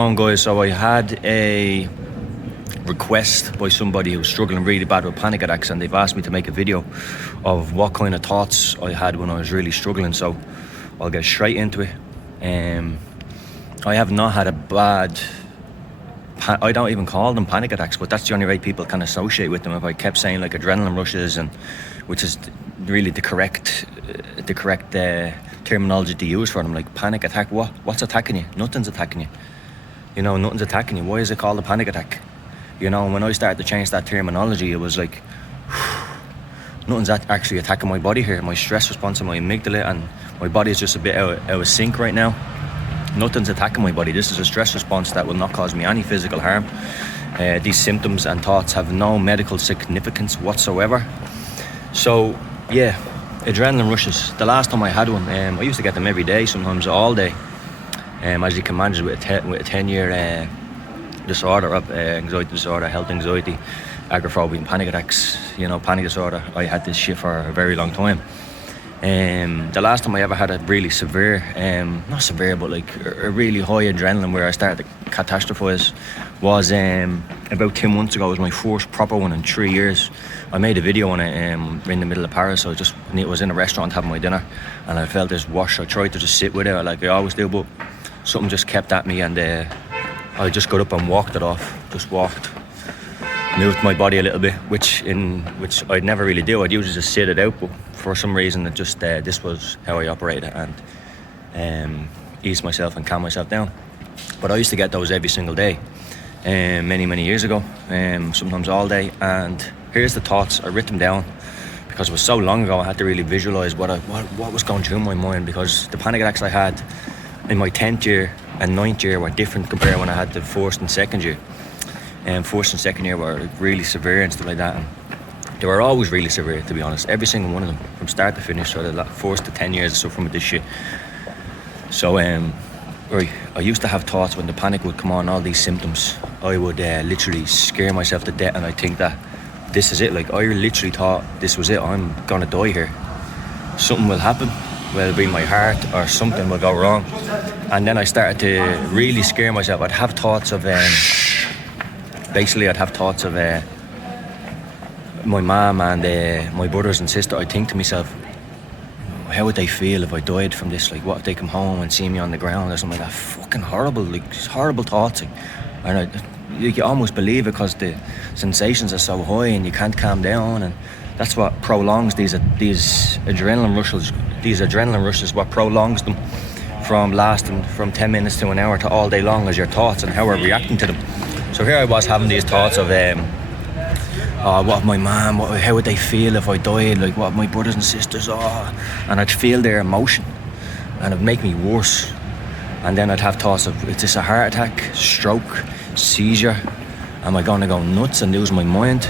Guys, so I had a request by somebody who's struggling really bad with panic attacks, and they've asked me to make a video of what kind of thoughts I had when I was really struggling. So I'll get straight into it. I have not had a bad I don't even call them panic attacks, but that's the only way people can associate with them. If I kept saying like adrenaline rushes, and which is really the correct terminology to use for them, like panic attack. What's attacking you? Nothing's attacking you. Nothing's attacking you. Why is it called a panic attack? When I started to change that terminology, it was like nothing's actually attacking my body here. My stress response and my amygdala and my body is just a bit out of sync right now. Nothing's attacking my body. This is a stress response that will not cause me any physical harm. These symptoms and thoughts have no medical significance whatsoever. So yeah, adrenaline rushes. The last time I had one, I used to get them every day, sometimes all day. As you can imagine, with a 10-year disorder of anxiety disorder, health anxiety, agoraphobia and panic attacks, panic disorder, I had this shit for a very long time. The last time I ever had a really severe, not severe, but like a really high adrenaline where I started to catastrophize was about 2 months ago. It was my first proper one in 3 years. I made a video on it in the middle of Paris. So I was in a restaurant having my dinner, and I felt this wash. I tried to just sit with it like I always do, but something just kept at me, and I just got up and walked it off. Just walked, moved my body a little bit, which I'd never really do. I'd usually just sit it out, but for some reason it just this was how I operated, and ease myself and calm myself down. But I used to get those every single day, many years ago, sometimes all day. And here's the thoughts. I wrote them down because it was so long ago. I had to really visualize what was going through my mind, because the panic attacks I had in my 10th year and 9th year were different compared when I had the first and second year. First and second year were really severe and stuff like that, and they were always really severe, to be honest. Every single one of them, from start to finish. So the first to 10 years of suffering with this shit. So I used to have thoughts when the panic would come on, all these symptoms. I would literally scare myself to death, and I think that this is it. Like, I literally thought this was it. I'm gonna die here. Something will happen, whether it be my heart or something will go wrong. And then I started to really scare myself. I'd have thoughts of my mum and my brothers and sister. I think to myself, how would they feel if I died from this? Like, what if they come home and see me on the ground or something like that? Fucking horrible, like horrible thoughts. And you almost believe it because the sensations are so high and you can't calm down, and that's what prolongs these adrenaline rushes. These adrenaline rushes, what prolongs them from lasting from 10 minutes to an hour to all day long, is your thoughts and how we're reacting to them. So here I was having these thoughts of what if my mum, how would they feel if I died? Like, what if my brothers and sisters? And I'd feel their emotion, and it'd make me worse. And then I'd have thoughts of, is this a heart attack, stroke, seizure? Am I going to go nuts and lose my mind?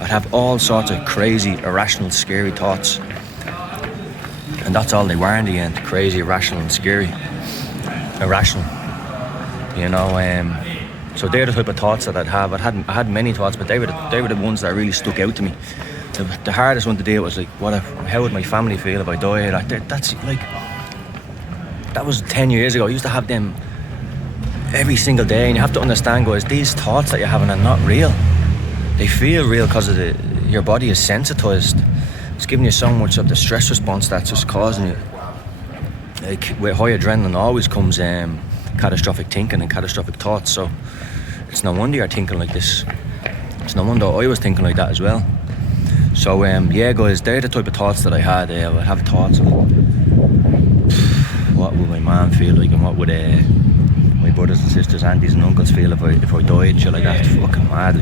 I'd have all sorts of crazy, irrational, scary thoughts. And that's all they were in the end: crazy, irrational and scary. Irrational. So they're the type of thoughts that I'd have. I had many thoughts, but they were the ones that really stuck out to me. The hardest one to deal was like, how would my family feel if I died? That was 10 years ago. I used to have them every single day, and you have to understand, guys, these thoughts that you're having are not real. They feel real because of your body is sensitized. It's giving you so much of the stress response that's just causing you. Like, with high adrenaline always comes catastrophic thinking and catastrophic thoughts. So it's no wonder you're thinking like this. It's no wonder I was thinking like that as well. So yeah, guys, they're the type of thoughts that I had. I would have thoughts of what would my mom feel like, and what would my brothers and sisters, aunties and uncles feel if I died, shit like that. Fucking mad.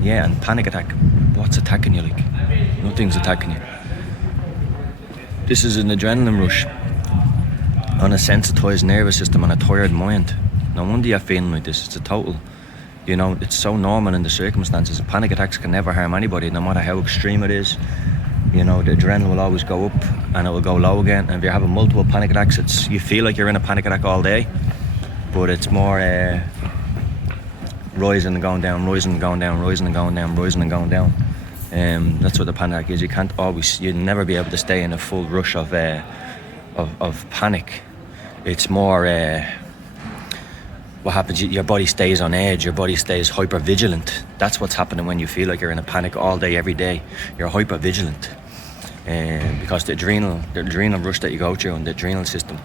Yeah, and panic attack. What's attacking you? Like, nothing's attacking you. This is an adrenaline rush on a sensitized nervous system and a tired mind. No wonder you're feeling like this. It's a total, it's so normal in the circumstances. Panic attacks can never harm anybody, no matter how extreme it is. The adrenaline will always go up and it will go low again. And if you're having multiple panic attacks, you feel like you're in a panic attack all day, but it's more rising and going down, rising and going down, rising and going down, rising and going down. That's what the panic attack is. You'll never be able to stay in a full rush of panic. It's more what happens, your body stays on edge, your body stays hyper vigilant. That's what's happening when you feel like you're in a panic all day, every day. You're hyper vigilant. Because the adrenal rush that you go through and the adrenal system,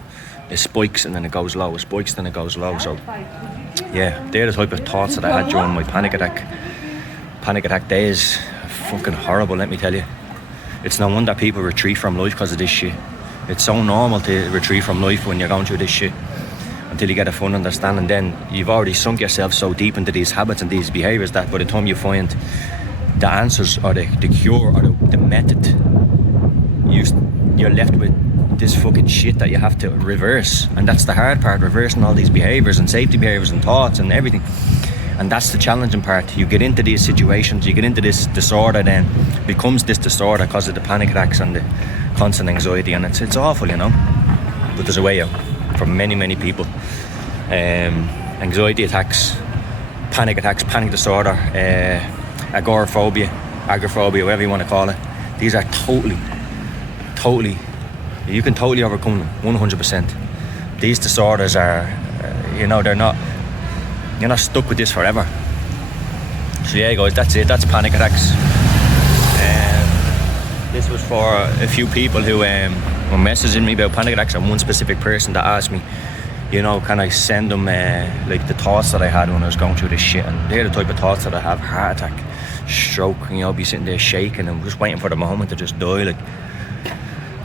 it spikes and then it goes low, it spikes then it goes low. So yeah, they're the type of thoughts that I had during my panic attack days. Fucking horrible, let me tell you. It's no wonder people retreat from life because of this shit. It's so normal to retreat from life when you're going through this shit, until you get a full understanding. Then you've already sunk yourself so deep into these habits and these behaviours that by the time you find the answers or the cure or the method, you're left with this fucking shit that you have to reverse. And that's the hard part, reversing all these behaviours and safety behaviours and thoughts and everything. And that's the challenging part. You get into these situations, you get into this disorder, then becomes this disorder because of the panic attacks and the constant anxiety, and it's awful, you know. But there's a way out for many people. Anxiety attacks, panic disorder, agoraphobia, whatever you want to call it. These are totally, you can totally overcome them, 100%. These disorders are, you're not stuck with this forever. So yeah, guys, that's it. That's panic attacks. This was for a few people who were messaging me about panic attacks, and one specific person that asked me, can I send them like the thoughts that I had when I was going through this shit. And they're the type of thoughts that I have: heart attack, stroke, be sitting there shaking and just waiting for the moment to just die, like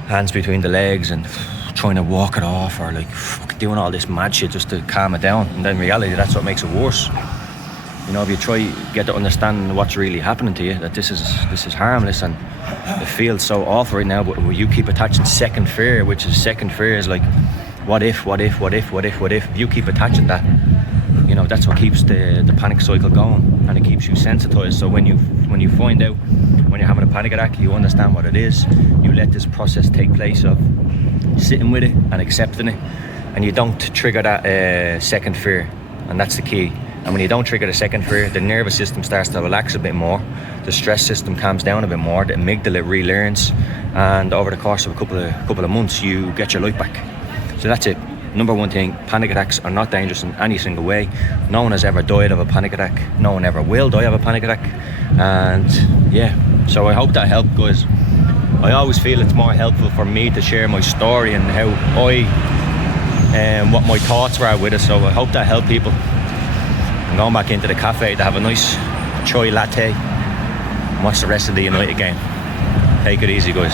hands between the legs and trying to walk it off, or like doing all this mad shit just to calm it down. And then in reality, that's what makes it worse. If you try get to understand what's really happening to you, that this is harmless and it feels so awful right now, but you keep attaching second fear is like, what if? If you keep attaching that, that's what keeps the panic cycle going, and it keeps you sensitized. So when you find out when you're having a panic attack, you understand what it is. You let this process take place of sitting with it and accepting it, and you don't trigger that second fear, and that's the key. And when you don't trigger the second fear, the nervous system starts to relax a bit more, the stress system calms down a bit more, the amygdala relearns, and over the course of a couple of months, you get your life back. So that's it. Number one thing, panic attacks are not dangerous in any single way. No one has ever died of a panic attack. No one ever will die of a panic attack. And yeah, so I hope that helped, guys. I always feel it's more helpful for me to share my story and how what my thoughts were with it. So I hope that helped people. I'm going back into the cafe to have a nice chai latte and watch the rest of the United game. Take it easy, guys.